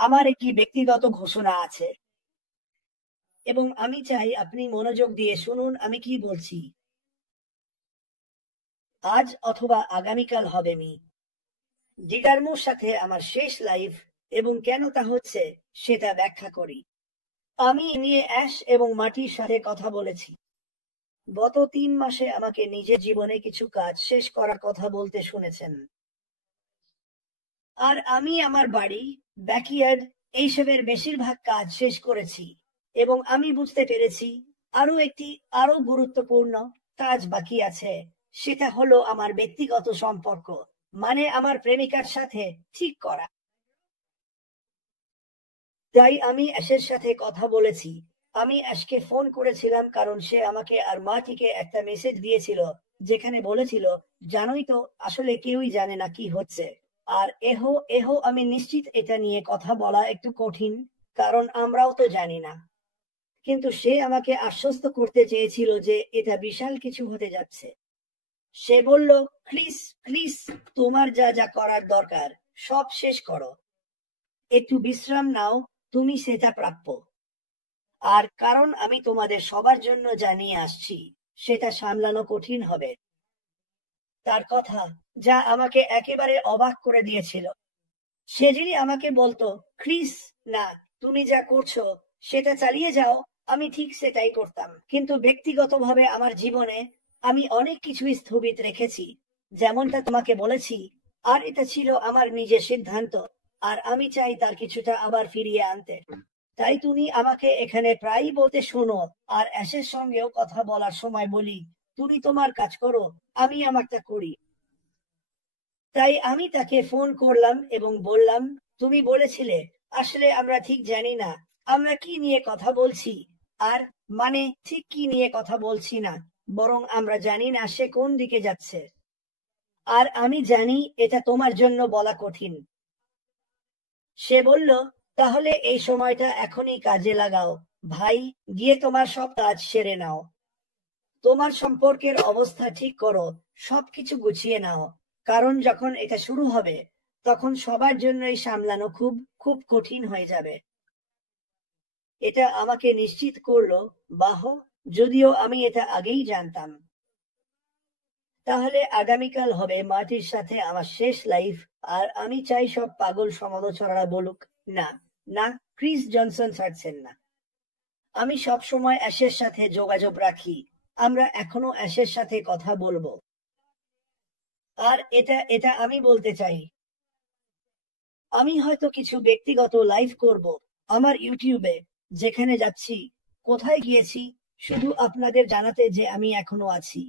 আমার একটি ব্যক্তিগত ঘোষণা আছে এবং আমি চাই আপনি মনোযোগ দিয়ে শুনুন আমি কি বলছি। আজ অথবা আগামীকাল হবে ডিগারমোর সাথে আমার শেষ লাইভ এবং কেন তা হচ্ছে সেটা ব্যাখ্যা করি। আমি নিয়ে অ্যাশ এবং মাটির সাথে কথা বলেছি। গত 3 মাসে আমাকে নিজের জীবনে কিছু কাজ শেষ করার কথা বলতে শুনেছেন। আর আমি আমার বাড়ি, ব্যাকইয়ার্ড এইসবের বেশিরভাগ কাজ শেষ করেছি এবং আমি বুঝতে পেরেছি আরো গুরুত্বপূর্ণ কাজ বাকি আছে। সেটা হলো আমার ব্যক্তিগত সম্পর্ক, মানে আমার প্রেমিকার সাথে ঠিক করা। তাই আমি অ্যাশের সাথে কথা বলেছি। আমি অ্যাশকে ফোন করেছিলাম কারণ সে আমাকে আর মাটিকে একটা মেসেজ দিয়েছিল যেখানে বলেছিল, জানোই তো আসলে কেউই জানে না কি হচ্ছে। আর এহো এহো আমি নিশ্চিত এটা নিয়ে কথা বলা একটু কঠিন, কারণ আমরাও তো জানি না। কিন্তু সে আমাকে আশ্বস্ত করতে চেয়েছিল যে এটা বিশাল কিছু হতে যাচ্ছে। সে বলল, প্লিজ প্লিজ, তোমার যা যা করার দরকার সব শেষ করো, একটু বিশ্রাম নাও, তুমি সেটা প্রাপ্য। আর কারণ আমি তোমাদের সবার জন্য জানিয়ে আসছি, সেটা সামলানো কঠিন হবে। তার কথা, যা আমাকে একেবারে অবাক করে দিয়েছিল। সে যদি আমাকে বলতো, ক্রিস, না, তুমি যা করছো সেটা চালিয়ে যাও, আমি ঠিক সেটাই করতাম। কিন্তু ব্যক্তিগতভাবে আমার জীবনে আমি অনেক কিছুই স্থগিত রেখেছি, যেমনটা তোমাকে বলেছি। আর এটা ছিল আমার নিজের সিদ্ধান্ত, আর আমি চাই তার কিছুটা আবার ফিরিয়ে আনতে। তাই তুমি আমাকে এখানে প্রায়ই বলতে শোনো, আর অ্যাশের সঙ্গেও কথা বলার সময় বলি, তুমি তোমার কাজ করো, আমি আমারটা করি। তাই আমি তাকে ফোন করলাম এবং বললাম, তুমি বলেছিলে আসলে আমরা ঠিক জানি না আমরা কি নিয়ে কথা বলছি, আর মানে ঠিক কি নিয়ে কথা বলছি না, বরং আমরা জানি না সে কোন দিকে যাচ্ছে। আর আমি জানি এটা তোমার জন্য বলা কঠিন। সে বলল, তাহলে এই সময়টা এখনই কাজে লাগাও ভাই, গিয়ে তোমার সব কাজ সেরে নাও, তোমার সম্পর্কের অবস্থা ঠিক করো, সবকিছু গুছিয়ে নাও, কারণ যখন এটা শুরু হবে তখন সবার জন্যই সামলানো খুব খুব কঠিন হয়ে যাবে। এটা আমাকে নিশ্চিত করলো, বাহ, যদিও আমি এটা আগেই জানতাম। তাহলে আগামীকাল হবে মাটির সাথে আমার শেষ লাইফ, আর আমি চাই সব পাগল সমালোচকরা বলুক, না না, ক্রিস জনসন ছাড়ছেন না। আমি সব সময় অ্যাশের সাথে যোগাযোগ রাখি, আমরা এখনো অ্যাশের সাথে কথা বলবো। আর এটা এটা আমি বলতে চাই, আমি হয়তো কিছু ব্যক্তিগত লাইভ করব আমার ইউটিউবে, যেখানে যাচ্ছি, কোথায় গিয়েছি, শুধু আপনাদের জানাতে যে আমি এখনো আছি।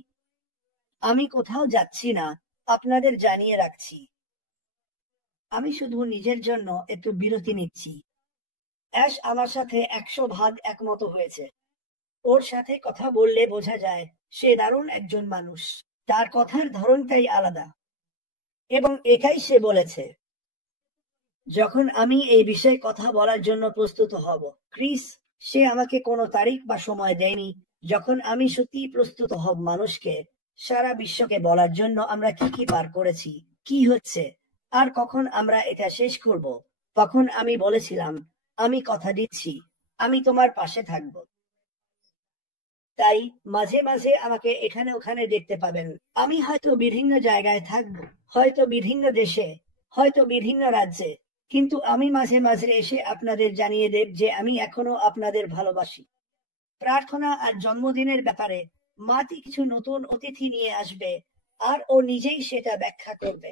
আমি কোথাও যাচ্ছি না, আপনাদের জানিয়ে রাখছি। আমি শুধু নিজের জন্য একটু বিরতি নিচ্ছি। অ্যাশ আমার সাথে 100 ভাগ একমত হয়েছে। ওর সাথে কথা বললে বোঝা যায় সে দারুণ একজন মানুষ। তার কথার ধরনটাই আলাদা। এবং এটাই সে বলেছে, যখন আমি এই বিষয়ে কথা বলার জন্য প্রস্তুত হব। ক্রিস, সে আমাকে কোনো তারিখ বা সময় দেয়নি যখন আমি সত্যিই প্রস্তুত হব মানুষকে, সারা বিশ্বকে বলার জন্য আমরা কি কি পার করেছি, কি হচ্ছে, আর কখন আমরা এটা শেষ করব। তখন আমি বলেছিলাম, আমি কথা দিচ্ছি, আমি তোমার পাশে থাকব। তাই মাঝে মাঝে আমাকে এখানে ওখানে দেখতে পাবেন। আমি হয়তো বিভিন্ন জায়গায় থাকব, হয়তো বিভিন্ন দেশে, হয়তো বিভিন্ন রাজ্যে, কিন্তু আমি মাঝে মাঝে এসে আপনাদের জানিয়ে দেব যে আমি এখনো আপনাদের ভালোবাসি। প্রার্থনা আর জন্মদিনের ব্যাপারে মাটি কিছু নতুন অতিথি নিয়ে আসবে, আর ও নিজেই সেটা ব্যাখ্যা করবে।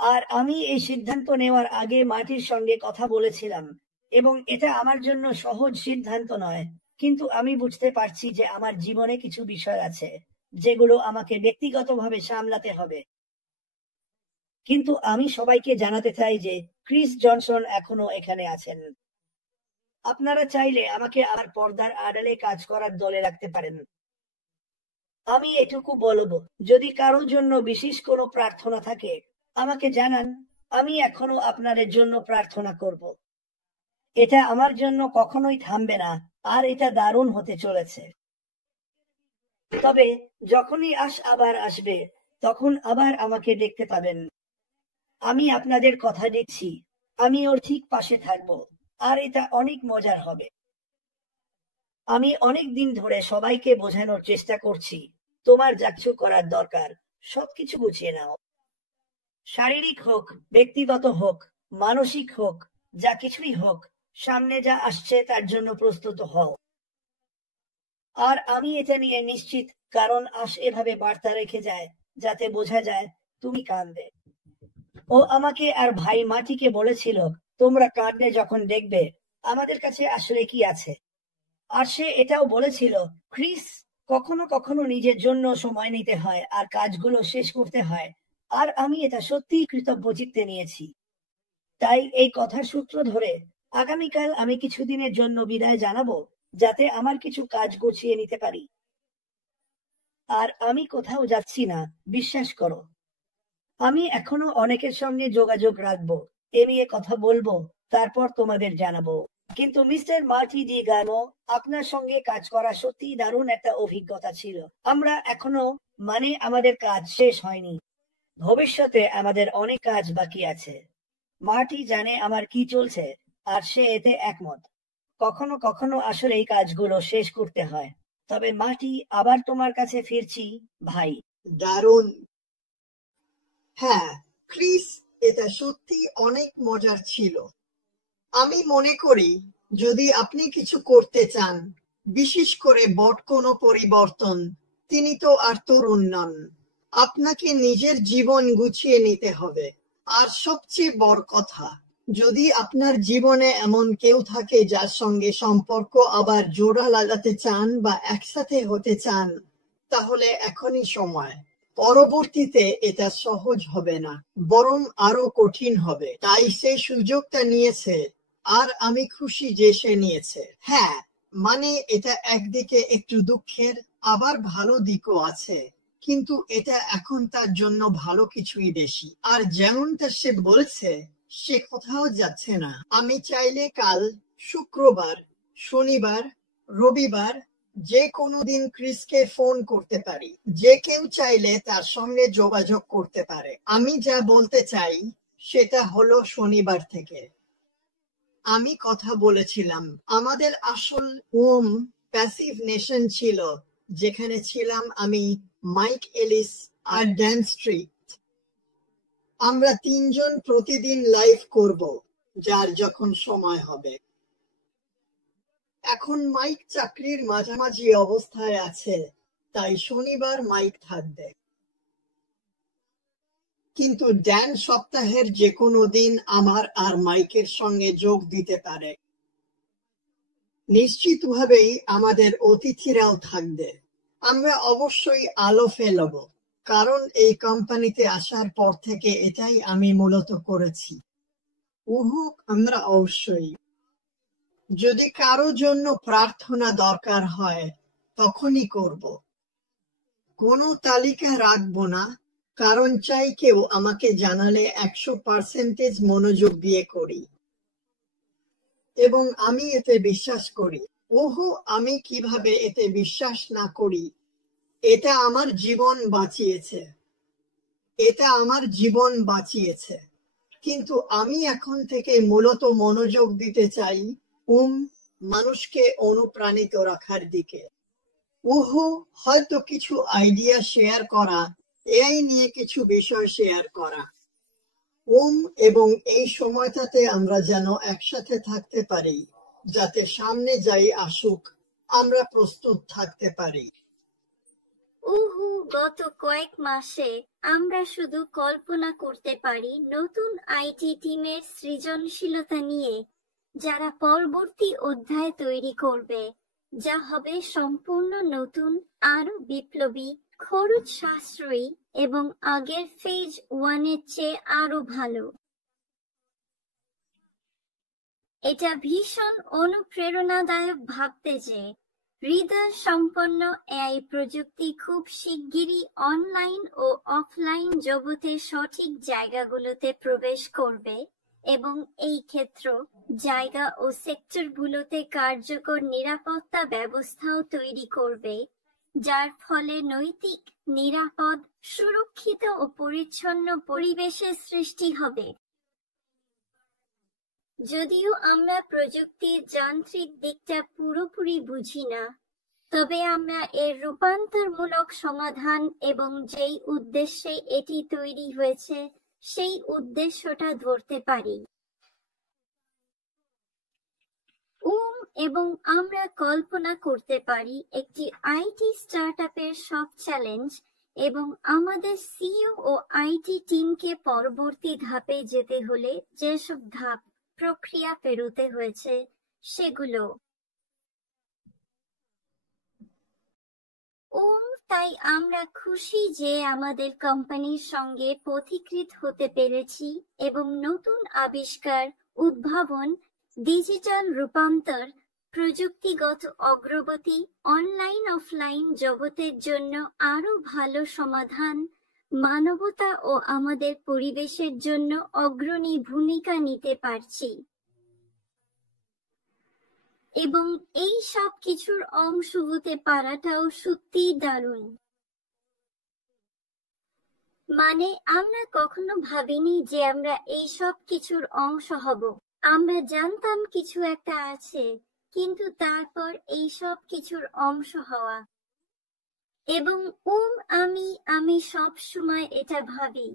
আর আমি এই সিদ্ধান্ত নেওয়ার আগে মাটির সঙ্গে কথা বলেছিলাম, এবং এটা আমার জন্য সহজ সিদ্ধান্ত নয়, কিন্তু আমি বুঝতে পারছি যে আমার জীবনে কিছু বিষয় আছে যেগুলো আমাকে ব্যক্তিগতভাবে সামলাতে হবে। কিন্তু আমি সবাইকে জানাতে চাই যে ক্রিস জনসন এখনো এখানে আছেন। আপনারা চাইলে আমাকে আমার পর্দার আড়ালে কাজ করার দলে রাখতে পারেন। আমি এটুকু বলবো, যদি কারো জন্য বিশেষ কোনো প্রার্থনা থাকে আমাকে জানান, আমি এখনো আপনাদের জন্য প্রার্থনা করব। এটা আমার জন্য কখনোই থামবে না, আর এটা দারুণ হতে চলেছে। তবে যখনই আবার আসবে, তখন আবার আমাকে দেখতে পাবেন। আমি আপনাদের কথা দিচ্ছি, আমি ওর ঠিক পাশে থাকবো, আর এটা অনেক মজার হবে। আমি অনেক দিন ধরে সবাইকে বোঝানোর চেষ্টা করছি, তোমার যা কিছু করার দরকার সবকিছু গুছিয়ে নাও। শারীরিক হোক, ব্যক্তিগত হোক, মানসিক হোক, যা কিছুই হোক, সামনে যা আসছে তার জন্য প্রস্তুত হও। আর আমি এটা নিয়ে নিশ্চিত, কারণ আশ এভাবে বার্তা রেখে যায় যাতে বোঝা যায় তুমি কাঁদবে। ও আমাকে আর ভাই মাটিকে বলেছিল, তোমরা কাঁদলে যখন দেখবে আমাদের কাছে আসলে কি আছে। আর সে এটাও বলেছিল, ক্রিস, কখনো কখনো নিজের জন্য সময় নিতে হয় আর কাজগুলো শেষ করতে হয়। আর আমি এটা সত্যিই কৃতজ্ঞ চিত্তে নিয়েছি। তাই এই কথার সূত্র ধরে আগামীকাল আমি কিছুদিনের জন্য বিদায় জানাবো, যাতে আমার কিছু কাজ গুছিয়ে নিতে পারি। আর আমি কোথাও যাচ্ছি না, বিশ্বাস করো। আমি এখনো অনেকের সঙ্গে যোগাযোগ রাখবো, এ নিয়ে কথা বলবো, তারপর তোমাদের জানাবো। কিন্তু মিস্টার মার্টি ডি গানো, আপনার সঙ্গে কাজ করা সত্যি দারুণ একটা অভিজ্ঞতা ছিল। আমরা এখনো আমাদের কাজ শেষ হয়নি। ভবিষ্যতে আমাদের অনেক কাজ বাকি আছে। মার্টি জানে আমার কি চলছে, আর সে এতে একমত। কখনো কখনো আসলে এই কাজগুলো শেষ করতে হয়। তবে মার্টি, আবার তোমার কাছে ফিরছি ভাই। দারুণ। হ্যাঁ, ক্রিস, এটা সত্যি অনেক মজার ছিল। আমি মনে করি, যদি আপনি কিছু করতে চান, বিশেষ করে বড় কোনো পরিবর্তন, তিনি তো আর তরুণ নন। আপনাকে নিজের জীবন গুছিয়ে নিতে হবে। আর সবচেয়ে বড় কথা, যদি আপনার জীবনে এমন কেউ থাকে যার সঙ্গে সম্পর্ক আবার জোড়া লাগাতে চান বা একসাথে হতে চান, তাহলে এখনই সময়। পরবর্তীতে এটা সহজ হবে না, বরং আরো কঠিন হবে। তাই সে সুযোগটা নিয়েছে, আর আমি খুশি যে সে নিয়েছে। হ্যাঁ, এটা একদিকে একটু দুঃখের, আবার ভালো দিকও আছে। কিন্তু এটা এখন তার জন্য ভালো কিছুই বেশি। আর যেমনটা সে বলছে, সে কোথাও যাচ্ছে না। আমি চাইলে কাল, শুক্রবার, শনিবার, রবিবার, যে কোনো দিন ক্রিসকে ফোন করতে পারি। যে কেউ চাইলে তার সঙ্গে যোগাযোগ করতে পারে। আমি যা বলতে চাই সেটা হলো, শনিবার থেকে আমি কথা বলেছিলাম। আমাদের আসল হোম প্যাসিভ নেশন ছিল, যেখানে ছিলাম আমি, মাইক এলিস আর ড্যান স্ট্রিট। আমরা তিনজন প্রতিদিন লাইভ করব, যার যখন সময় হবে। এখন মাইক চাকরির মাঝামাঝি অবস্থায় আছে, তাই শনিবার মাইক থাকবে। কিন্তু ড্যান সপ্তাহের যে কোনো দিন আমার আর মাইকের সঙ্গে যোগ দিতে পারে। নিশ্চিতভাবেই আমাদের অতিথিরাও থাকবে। আমরা অবশ্যই আলো ফেলব, কারণ এই কোম্পানিতে আসার পর থেকে এটাই আমি মূলত করেছি। আমরা অবশ্যই। যদি কারো জন্য প্রার্থনা দরকার হয়, তখনই করব। কোনো তালিকা রাখবো না, কারণ চাই কেউ আমাকে জানালে 100% মনোযোগ দিয়ে করি, এবং আমি এতে বিশ্বাস করি। আমি কিভাবে এতে বিশ্বাস না করি? এটা আমার জীবন বাঁচিয়েছে। কিন্তু আমি এখন থেকে মূলত মনোযোগ দিতে চাই মানুষকে অনুপ্রাণিত রাখার দিকে। হয়তো কিছু আইডিয়া শেয়ার করা, এআই নিয়ে কিছু বিষয় শেয়ার করা। এবং এই সময়টাতে আমরা যেন একসাথে থাকতে পারি, যাতে সামনে যাই আসুক, আমরা প্রস্তুত থাকতে পারি। গত কয়েক মাসে আমরা শুধু কল্পনা করতে পারি নতুন আইটি টিমের সৃজনশীলতা নিয়ে, যারা পরবর্তী অধ্যায় তৈরি করবে, যা হবে সম্পূর্ণ নতুন, আরো বিপ্লবী, খরচ সাশ্রয়ী এবং আগের ফেজ 1-এর চেয়ে আরো ভালো। এটা ভীষণ অনুপ্রেরণাদায়ক ভাবতে যে হৃদয় সম্পন্ন এআই প্রযুক্তি খুব শিগগিরই অনলাইন ও অফলাইন জগতের সঠিক জায়গাগুলোতে প্রবেশ করবে, এবং এই ক্ষেত্র, জায়গা ও সেক্টরগুলোতে কার্যকর নিরাপত্তা ব্যবস্থাও তৈরি করবে, যার ফলে নৈতিক, নিরাপদ, সুরক্ষিত ও পরিচ্ছন্ন পরিবেশের সৃষ্টি হবে। যদিও আমরা প্রযুক্তির যান্ত্রিক দিকটা পুরোপুরি বুঝি না, তবে আমরা এর রূপান্তরমূলক সমাধান এবং যেই উদ্দেশ্যে এটি তৈরি হয়েছে সেই উদ্দেশ্যটা ধরতে পারি। এবং আমরা কল্পনা করতে পারি একটি আইটি স্টার্টআপের সব চ্যালেঞ্জ এবং আমাদের সিইও ও আইটি টিমকে পরবর্তী ধাপে যেতে হলে যেসব ধাপ প্রক্রিয়া পেরোতে হয়েছে সেগুলো। তাই আমরা খুশি যে আমাদের কোম্পানির সঙ্গে পথিকৃত হতে পেরেছি এবং নতুন আবিষ্কার, উদ্ভাবন, ডিজিটাল রূপান্তর, প্রযুক্তিগত অগ্রগতি, অনলাইন অফলাইন জগতের জন্য আরো ভালো সমাধান, মানবতা ও আমাদের পরিবেশের জন্য অগ্রণী ভূমিকা নিতে পারছি। এবং এই সব কিছুর অংশ হতে পারাটাও সত্যিই দারুণ। মানে আমরা কখনো ভাবিনি যে আমরা এই সব কিছুর অংশ হব। আমরা জানতাম কিছু একটা আছে, কিন্তু তারপর এই সব কিছুর অংশ হওয়া। এবং আমি সব সময় এটা ভাবি।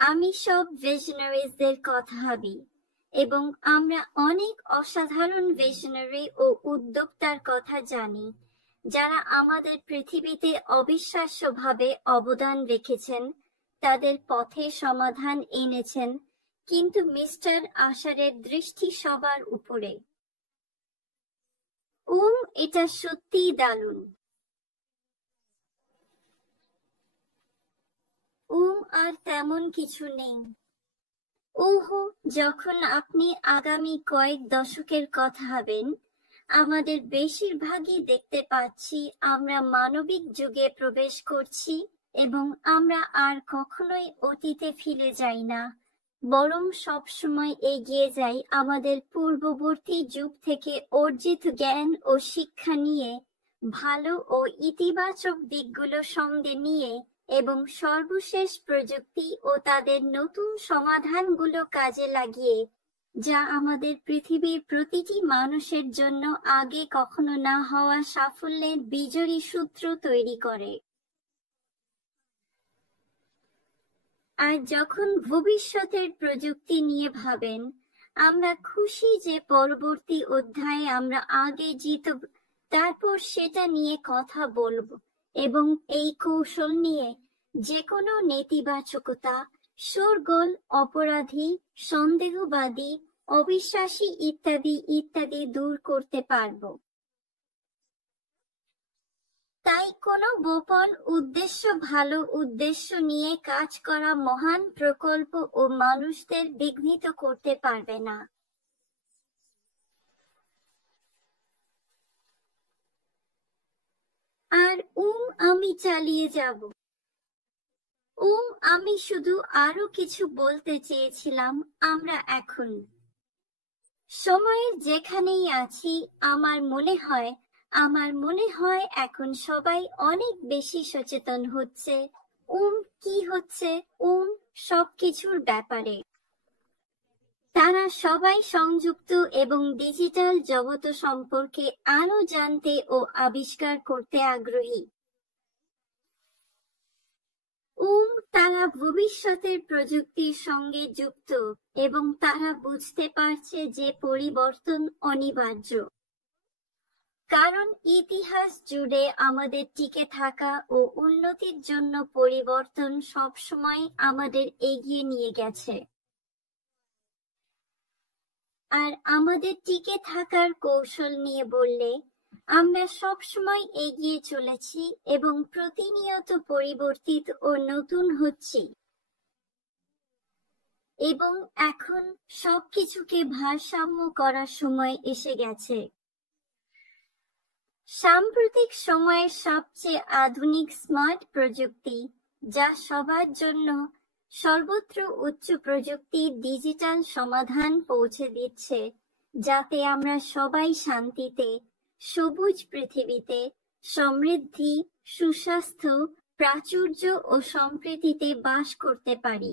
আমি সব ভিশনারিজদের কথা ভাবি এবং আমরা অনেক অসাধারণ ভিশনারি ও উদ্যোক্তার কথা জানি যারা আমাদের পৃথিবীতে অবিশ্বাস্যভাবে অবদান রেখেছেন, তাদের পথে সমাধান এনেছেন, কিন্তু মিস্টার আশারের দৃষ্টি সবার উপরে। এটা সত্যিই দারুণ। আর তেমন কিছু নেই। যখন আপনি আগামী কয়েক দশকের কথা ভাবেন, আমাদের বেশিরভাগই দেখতে পাচ্ছি আমরা মানবিক যুগে প্রবেশ করছি এবং আমরা আর কখনোই অতীতে ফিরে যাই না, বরং সবসময় এগিয়ে যাই আমাদের পূর্ববর্তী যুগ থেকে অর্জিত জ্ঞান ও শিক্ষা নিয়ে, ভালো ও ইতিবাচক দিকগুলো সঙ্গে নিয়ে এবং সর্বশেষ প্রযুক্তি ও তাদের নতুন সমাধানগুলো কাজে লাগিয়ে, যা আমাদের পৃথিবীর প্রতিটি মানুষের জন্য আগে কখনো না হওয়া সাফল্যের বিজয়ী সূত্র তৈরি করে। আর যখন ভবিষ্যতের প্রযুক্তি নিয়ে ভাবেন, আমরা খুশি যে পরবর্তী অধ্যায়ে আমরা আগে জিতব, তারপর সেটা নিয়ে কথা বলবো এবং এই কৌশল নিয়ে যে কোনো নেতিবাচকতা, শোরগোল, অপরাধী, সন্দেহবাদী, অবিশ্বাসী ইত্যাদি ইত্যাদি দূর করতে পারবো। তাই কোনো গোপন উদ্দেশ্য, ভালো উদ্দেশ্য নিয়ে কাজ করা মহান প্রকল্প ও মানুষদের বিঘ্নিত করতে পারবে না। আর আমি চালিয়ে যাব। আমি শুধু আরো কিছু বলতে চেয়েছিলাম। আমরা এখন সময়ের যেখানেই আছি, আমার মনে হয় এখন সবাই অনেক বেশি সচেতন হচ্ছে। কি হচ্ছে? সবকিছুর ব্যাপারে। তারা সবাই সংযুক্ত এবং ডিজিটাল জগৎ সম্পর্কে আরো জানতে ও আবিষ্কার করতে আগ্রহী। তারা ভবিষ্যতের প্রযুক্তির সঙ্গে যুক্ত এবং তারা বুঝতে পারছে যে পরিবর্তন অনিবার্য। কারণ ইতিহাস জুড়ে আমাদের টিকে থাকা ও উন্নতির জন্য পরিবর্তন সবসময় আমাদের এগিয়ে নিয়ে গেছে। আর আমাদের টিকে থাকার কৌশল নিয়ে বললে, আমরা সবসময় এগিয়ে চলেছি এবং প্রতিনিয়ত পরিবর্তিত ও নতুন হচ্ছি। এবং এখন সবকিছুকে ভারসাম্য করার সময় এসে গেছে। সাম্প্রতিক সময়ের সবচেয়ে আধুনিক স্মার্ট প্রযুক্তি, যা সবার জন্য সর্বত্র উচ্চ প্রযুক্তির ডিজিটাল সমাধান পৌঁছে দিচ্ছে, যাতে আমরা সবাই শান্তিতে, সবুজ পৃথিবীতে, সমৃদ্ধি, সুস্বাস্থ্য, প্রাচুর্য ও সম্প্রীতিতে বাস করতে পারি।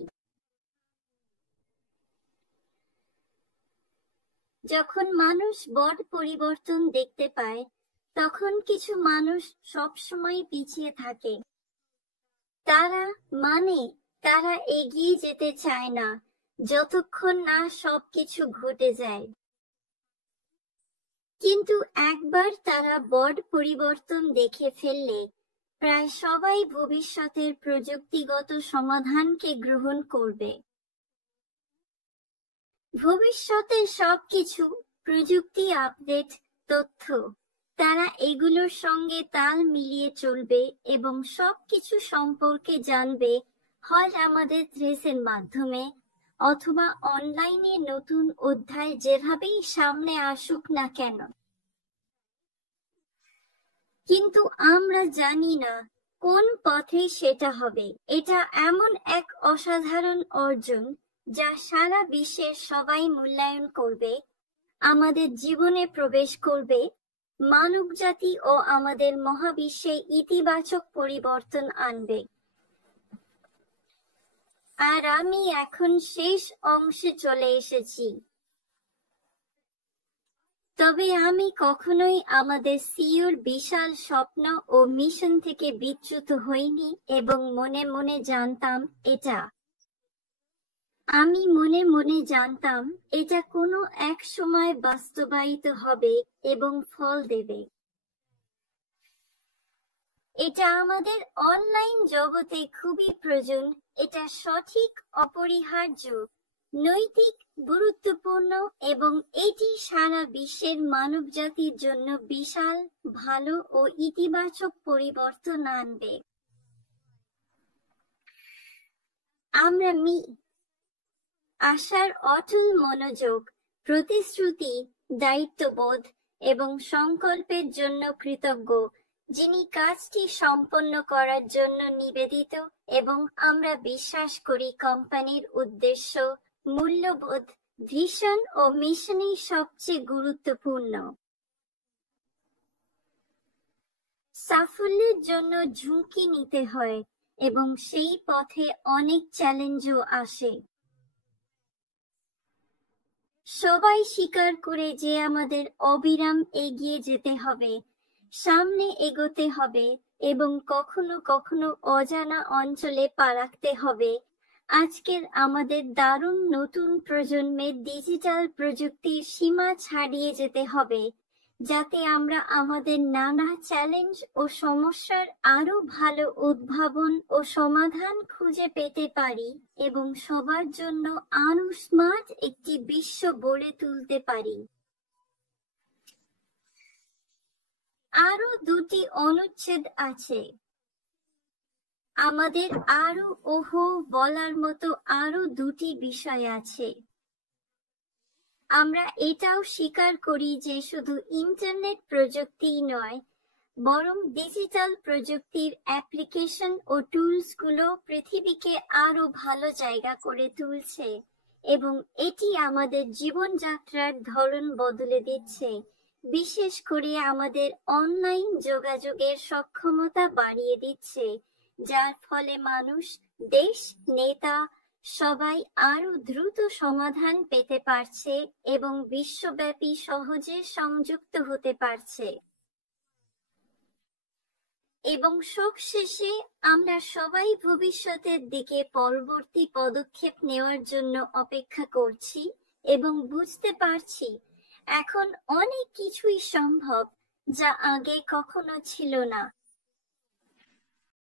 যখন মানুষ বড় পরিবর্তন দেখতে পায়, তখন কিছু মানুষ সবসময় পিছিয়ে থাকে। তারা এগিয়ে যেতে চায় না যতক্ষণ না সবকিছু ঘটে যায়। কিন্তু একবার তারা বড় পরিবর্তন দেখে ফেললে, প্রায় সবাই ভবিষ্যতের প্রযুক্তিগত সমাধানকে গ্রহণ করবে। ভবিষ্যতে সবকিছু প্রযুক্তি, আপডেট, তথ্য, তারা এগুলোর সঙ্গে তাল মিলিয়ে চলবে এবং সবকিছু সম্পর্কে জানবে, হয় আমাদের থ্রেডের মাধ্যমে অথবা অনলাইনে নতুন অধ্যায় যেভাবেই সামনে আসুক না কেন। কিন্তু আমরা জানি না কোন পথে সেটা হবে। এটা এমন এক অসাধারণ অর্জন যা সারা বিশ্বের সবাই মূল্যায়ন করবে, আমাদের জীবনে প্রবেশ করবে, মানবজাতি ও আমাদের মহাবিশ্বে ইতিবাচক পরিবর্তন আনবে। আর আমি এখন শেষ অংশে চলে এসেছি। তবে আমি কখনোই আমাদের সিইওর বিশাল স্বপ্ন ও মিশন থেকে বিচ্যুত হইনি এবং মনে মনে জানতাম এটা কোনো এক সময় বাস্তবায়িত হবে এবং ফল দেবে। এটা আমাদের অনলাইন জগতে খুবই প্রয়োজন। এটা সঠিক, অপরিহার্য, নৈতিক, গুরুত্বপূর্ণ এবং এটি সারা বিশ্বের মানবজাতির জন্য বিশাল, ভালো ও ইতিবাচক পরিবর্তন আনবে। আমরা আশার অটল মনোযোগ, প্রতিশ্রুতি, দায়িত্ববোধ এবং সংকল্পের জন্য কৃতজ্ঞ, যিনি কাজটি সম্পন্ন করার জন্য নিবেদিত, এবং আমরা বিশ্বাস করি কোম্পানির উদ্দেশ্য, মূল্যবোধ, ভিশন ও মিশনই সবচেয়ে গুরুত্বপূর্ণ। সাফল্যের জন্য ঝুঁকি নিতে হয় এবং সেই পথে অনেক চ্যালেঞ্জও আসে। সবাই স্বীকার করে যে আমাদের অবিরাম এগিয়ে যেতে হবে, সামনে এগোতে হবে এবং কখনো কখনো অজানা অঞ্চলে পা রাখতে হবে। আজকের আমাদের দারুণ নতুন প্রজন্মের ডিজিটাল প্রযুক্তির সীমা ছাড়িয়ে যেতে হবে, যাতে আমরা আমাদের নানা চ্যালেঞ্জ ও সমস্যার আরো ভালো উদ্ভাবন ও সমাধান খুঁজে পেতে পারি এবং সবার জন্য আরো স্মার্ট একটি বিশ্ব গড়ে তুলতে পারি। আরো দুটি অনুচ্ছেদ আছে। আমাদের আরো বলার মতো আরো দুটি বিষয় আছে। আমরা এটাও স্বীকার করি যে শুধু ইন্টারনেট প্রযুক্তিই নয়, বরং ডিজিটাল প্রযুক্তির অ্যাপ্লিকেশন ও টুলস গুলো পৃথিবীকে আরো ভালো জায়গা করে তুলছে এবং এটি আমাদের জীবনযাত্রার ধরন বদলে দিচ্ছে, বিশেষ করে আমাদের অনলাইন যোগাযোগের সক্ষমতা বাড়িয়ে দিচ্ছে, যার ফলে মানুষ, দেশ, নেতা সবাই আরো দ্রুত সমাধান পেতে পারছে এবং বিশ্বব্যাপী সহজে সংযুক্ত হতে পারছে। এবং সবশেষে আমরা সবাই ভবিষ্যতের দিকে পরবর্তী পদক্ষেপ নেওয়ার জন্য অপেক্ষা করছি এবং বুঝতে পারছি এখন অনেক কিছুই সম্ভব যা আগে কখনো ছিল না।